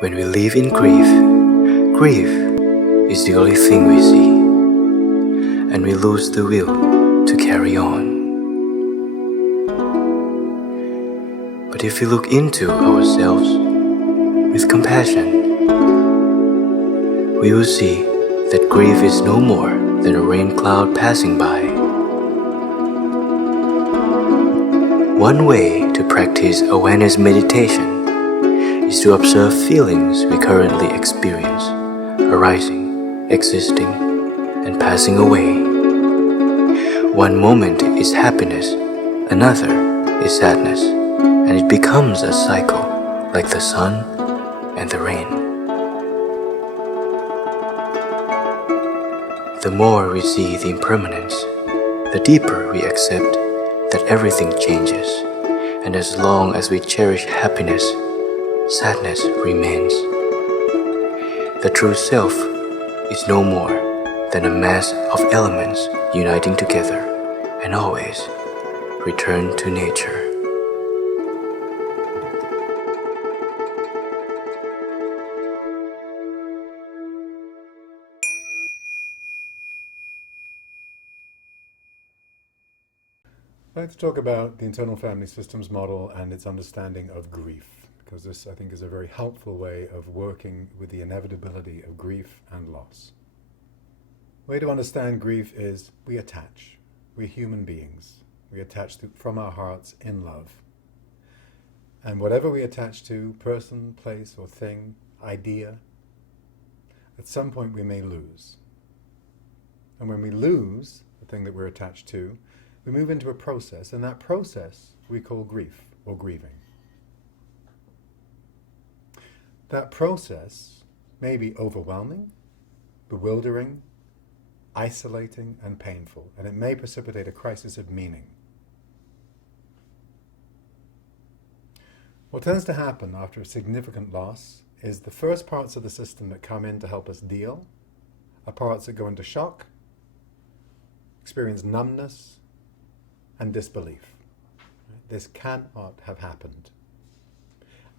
When we live in grief, grief is the only thing we see, and we lose the will to carry on. But if we look into ourselves with compassion, we will see that grief is no more than a rain cloud passing by. One way to practice awareness meditation is to observe feelings we currently experience, arising, existing, and passing away. One moment is happiness, another is sadness, and it becomes a cycle like the sun and the rain. The more we see the impermanence, the deeper we accept that everything changes, and as long as we cherish happiness, sadness remains. The true self is no more than a mass of elements uniting together and always return to nature. I'd like to talk about the internal family systems model and its understanding of grief, because this, I think, is a very helpful way of working with the inevitability of grief and loss. The way to understand grief is we attach. We're human beings. We attach from our hearts in love. And whatever we attach to, person, place, or thing, idea, at some point we may lose. And when we lose the thing that we're attached to, we move into a process, and that process we call grief or grieving. That process may be overwhelming, bewildering, isolating, and painful, and it may precipitate a crisis of meaning. What tends to happen after a significant loss is the first parts of the system that come in to help us deal are parts that go into shock, experience numbness, and disbelief. This cannot have happened.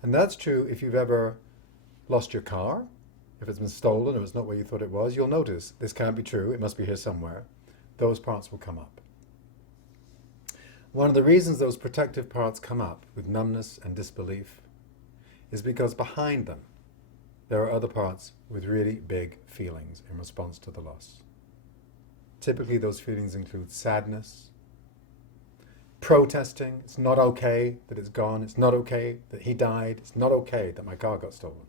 And that's true if you've ever lost your car. If it's been stolen or it's not where you thought it was, you'll notice this can't be true, it must be here somewhere. Those parts will come up. One of the reasons those protective parts come up with numbness and disbelief is because behind them there are other parts with really big feelings in response to the loss. Typically those feelings include sadness, protesting. It's not okay that it's gone. It's not okay that he died. It's not okay that my car got stolen.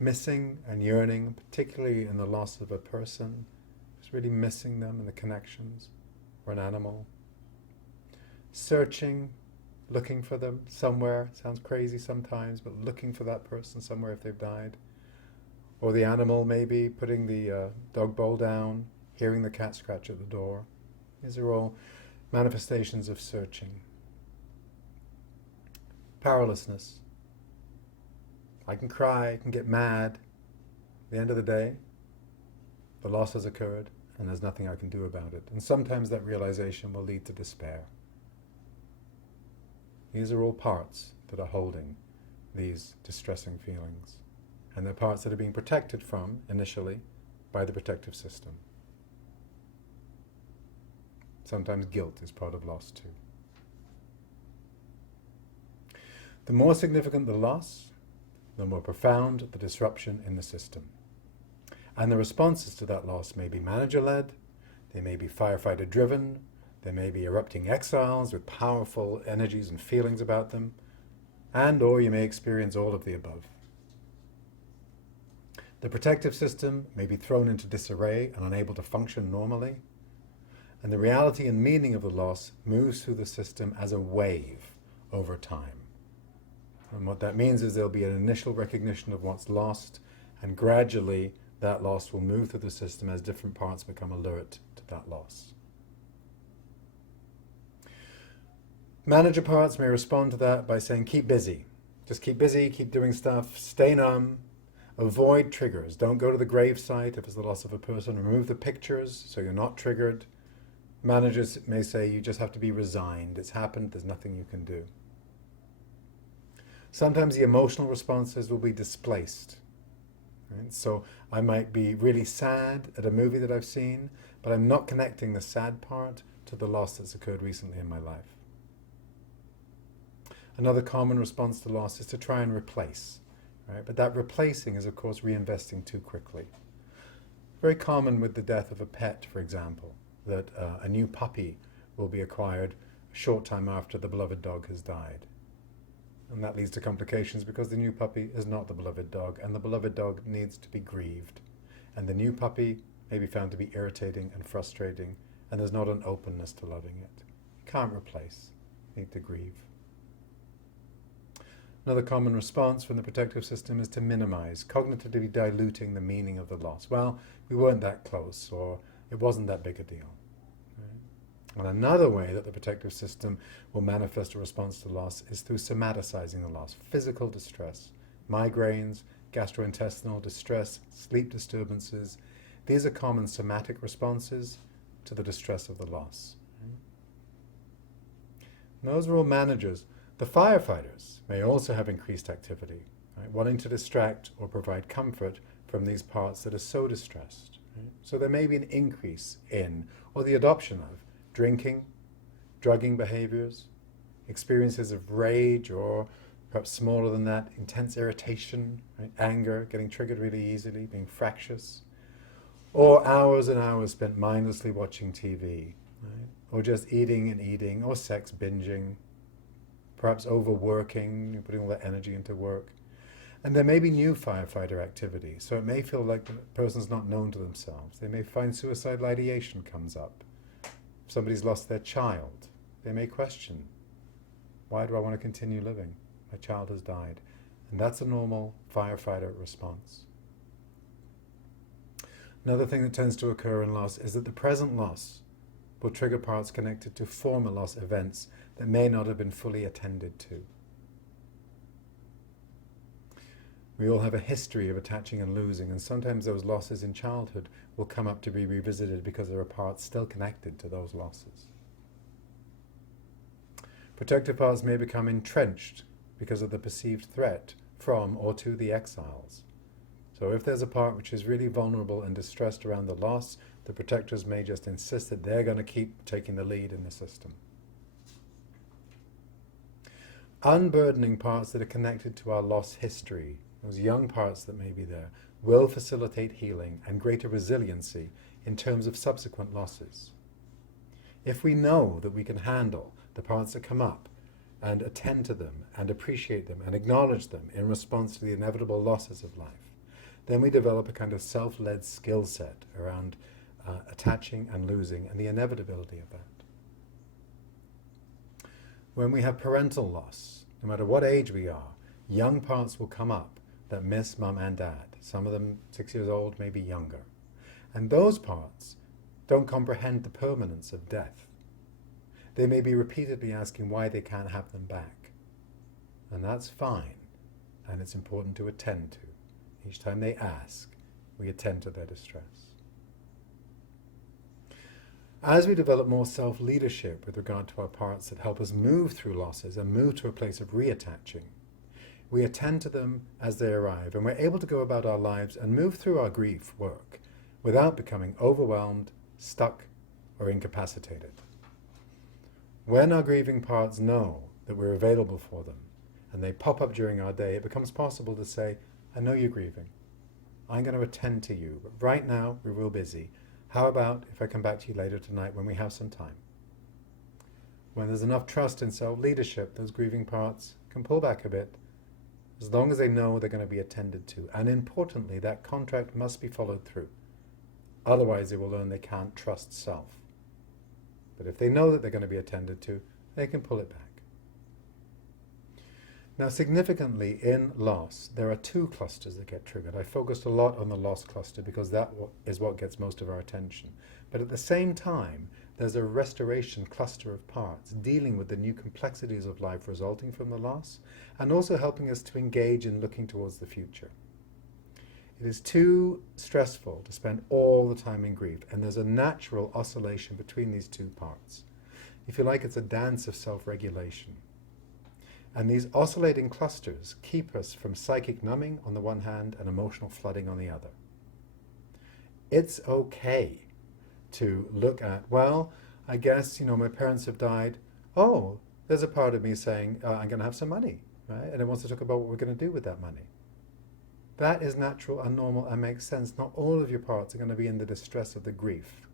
Missing and yearning, particularly in the loss of a person, just really missing them and the connections, or an animal. Searching, looking for them somewhere. Sounds crazy sometimes, but looking for that person somewhere if they've died. Or the animal maybe putting the dog bowl down, hearing the cat scratch at the door. These are all manifestations of searching. Powerlessness. I can cry, I can get mad. At the end of the day, the loss has occurred and there's nothing I can do about it. And sometimes that realization will lead to despair. These are all parts that are holding these distressing feelings. And they're parts that are being protected from, initially, by the protective system. Sometimes guilt is part of loss too. The more significant the loss, the more profound the disruption in the system. And the responses to that loss may be manager-led, they may be firefighter-driven, they may be erupting exiles with powerful energies and feelings about them, and or you may experience all of the above. The protective system may be thrown into disarray and unable to function normally, and the reality and meaning of the loss moves through the system as a wave over time. And what that means is there'll be an initial recognition of what's lost, and gradually that loss will move through the system as different parts become alert to that loss. Manager parts may respond to that by saying, keep busy. Just keep busy, keep doing stuff, stay numb, avoid triggers. Don't go to the grave site if it's the loss of a person. Remove the pictures so you're not triggered. Managers may say you just have to be resigned. It's happened, there's nothing you can do. Sometimes the emotional responses will be displaced. Right? So I might be really sad at a movie that I've seen, but I'm not connecting the sad part to the loss that's occurred recently in my life. Another common response to loss is to try and replace. Right? But that replacing is, of course, reinvesting too quickly. Very common with the death of a pet, for example, that a new puppy will be acquired a short time after the beloved dog has died. And that leads to complications because the new puppy is not the beloved dog, and the beloved dog needs to be grieved. And the new puppy may be found to be irritating and frustrating, and there's not an openness to loving it. You can't replace, you need to grieve. Another common response from the protective system is to minimize, cognitively diluting the meaning of the loss. Well, we weren't that close, or it wasn't that big a deal. Right? And another way that the protective system will manifest a response to loss is through somaticizing the loss, physical distress, migraines, gastrointestinal distress, sleep disturbances. These are common somatic responses to the distress of the loss. And those are all managers. The firefighters may also have increased activity, right, wanting to distract or provide comfort from these parts that are so distressed. Right? So there may be an increase in, or the adoption of, drinking, drugging behaviors, experiences of rage, or perhaps smaller than that, intense irritation, right, anger, getting triggered really easily, being fractious, or hours and hours spent mindlessly watching TV, right, or just eating and eating, or sex binging, perhaps overworking, putting all that energy into work. And there may be new firefighter activity, so it may feel like the person's not known to themselves. They may find suicidal ideation comes up. If somebody's lost their child, they may question, why do I want to continue living? My child has died. And that's a normal firefighter response. Another thing that tends to occur in loss is that the present loss will trigger parts connected to former loss events that may not have been fully attended to. We all have a history of attaching and losing, and sometimes those losses in childhood will come up to be revisited because there are parts still connected to those losses. Protective parts may become entrenched because of the perceived threat from or to the exiles. So if there's a part which is really vulnerable and distressed around the loss, the protectors may just insist that they're going to keep taking the lead in the system. Unburdening parts that are connected to our loss history, those young parts that may be there, will facilitate healing and greater resiliency in terms of subsequent losses. If we know that we can handle the parts that come up and attend to them and appreciate them and acknowledge them in response to the inevitable losses of life, then we develop a kind of self-led skill set around attaching and losing and the inevitability of that. When we have parental loss, no matter what age we are, young parts will come up that miss mum and dad. Some of them 6 years old, maybe younger. And those parts don't comprehend the permanence of death. They may be repeatedly asking why they can't have them back. And that's fine, and it's important to attend to. Each time they ask, we attend to their distress. As we develop more self-leadership with regard to our parts that help us move through losses and move to a place of reattaching, we attend to them as they arrive, and we're able to go about our lives and move through our grief work without becoming overwhelmed, stuck, or incapacitated. When our grieving parts know that we're available for them, and they pop up during our day, it becomes possible to say, I know you're grieving. I'm going to attend to you, but right now we're real busy. How about if I come back to you later tonight when we have some time? When there's enough trust in self-leadership, those grieving parts can pull back a bit, as long as they know they're going to be attended to. And importantly, that contract must be followed through. Otherwise, they will learn they can't trust self. But if they know that they're going to be attended to, they can pull it back. Now, significantly in loss, there are two clusters that get triggered. I focused a lot on the loss cluster because that is what gets most of our attention. But at the same time, there's a restoration cluster of parts dealing with the new complexities of life resulting from the loss, and also helping us to engage in looking towards the future. It is too stressful to spend all the time in grief, and there's a natural oscillation between these two parts. If you like, it's a dance of self-regulation. And these oscillating clusters keep us from psychic numbing on the one hand and emotional flooding on the other. It's okay to look at, well, I guess, my parents have died. Oh, there's a part of me saying, I'm going to have some money, right? And it wants to talk about what we're going to do with that money. That is natural and normal and makes sense. Not all of your parts are going to be in the distress of the grief.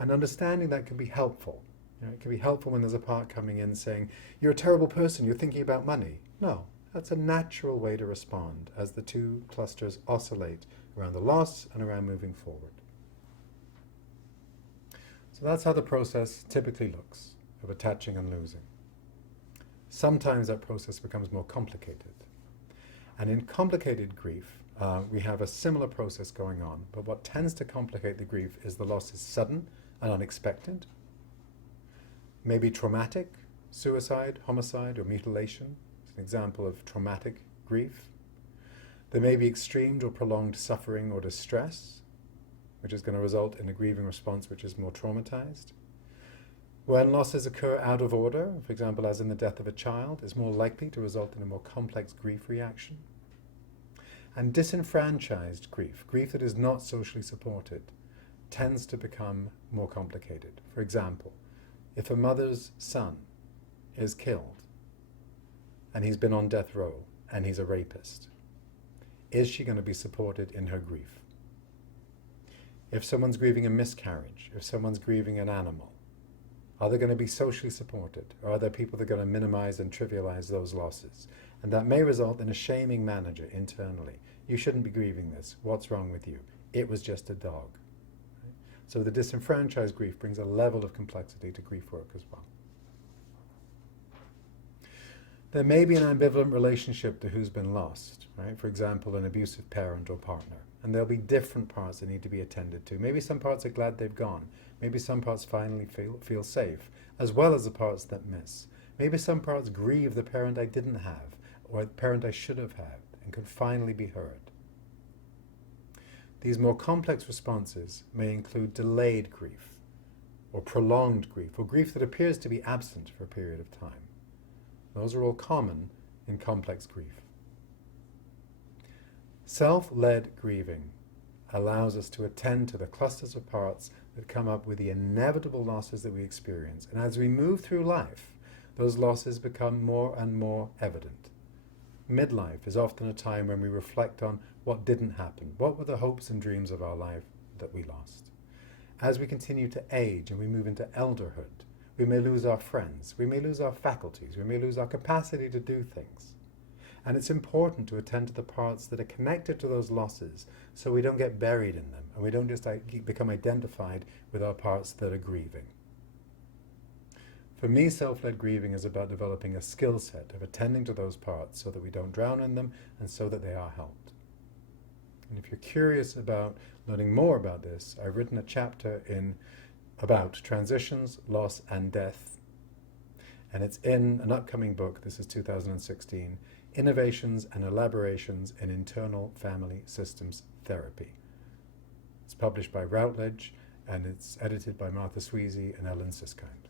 And understanding that can be helpful. It can be helpful when there's a part coming in saying, you're a terrible person, you're thinking about money. No, that's a natural way to respond as the two clusters oscillate around the loss and around moving forward. So that's how the process typically looks, of attaching and losing. Sometimes that process becomes more complicated. And in complicated grief, we have a similar process going on, but what tends to complicate the grief is the loss is sudden and unexpected, maybe traumatic, suicide, homicide, or mutilation. It's an example of traumatic grief. There may be extreme or prolonged suffering or distress, which is going to result in a grieving response which is more traumatized. When losses occur out of order, for example, as in the death of a child, it's more likely to result in a more complex grief reaction. And disenfranchised grief, grief that is not socially supported, tends to become more complicated. For example, if a mother's son is killed and he's been on death row and he's a rapist, is she going to be supported in her grief? If someone's grieving a miscarriage, if someone's grieving an animal, are they going to be socially supported? Or are there people that are going to minimize and trivialize those losses? And that may result in a shaming manager internally. You shouldn't be grieving this. What's wrong with you? It was just a dog. So the disenfranchised grief brings a level of complexity to grief work as well. There may be an ambivalent relationship to who's been lost, right? For example, an abusive parent or partner. And there'll be different parts that need to be attended to. Maybe some parts are glad they've gone. Maybe some parts finally feel safe, as well as the parts that miss. Maybe some parts grieve the parent I didn't have, or the parent I should have had, and could finally be heard. These more complex responses may include delayed grief, or prolonged grief, or grief that appears to be absent for a period of time. Those are all common in complex grief. Self-led grieving allows us to attend to the clusters of parts that come up with the inevitable losses that we experience. And as we move through life, those losses become more and more evident. Midlife is often a time when we reflect on what didn't happen. What were the hopes and dreams of our life that we lost? As we continue to age and we move into elderhood, we may lose our friends, we may lose our faculties, we may lose our capacity to do things. And it's important to attend to the parts that are connected to those losses so we don't get buried in them and we don't just become identified with our parts that are grieving. For me, self-led grieving is about developing a skill set of attending to those parts so that we don't drown in them and so that they are helped. And if you're curious about learning more about this, I've written a chapter about transitions, loss, and death. And it's in an upcoming book, this is 2016, Innovations and Elaborations in Internal Family Systems Therapy. It's published by Routledge, and it's edited by Martha Sweezy and Ellen Siskind.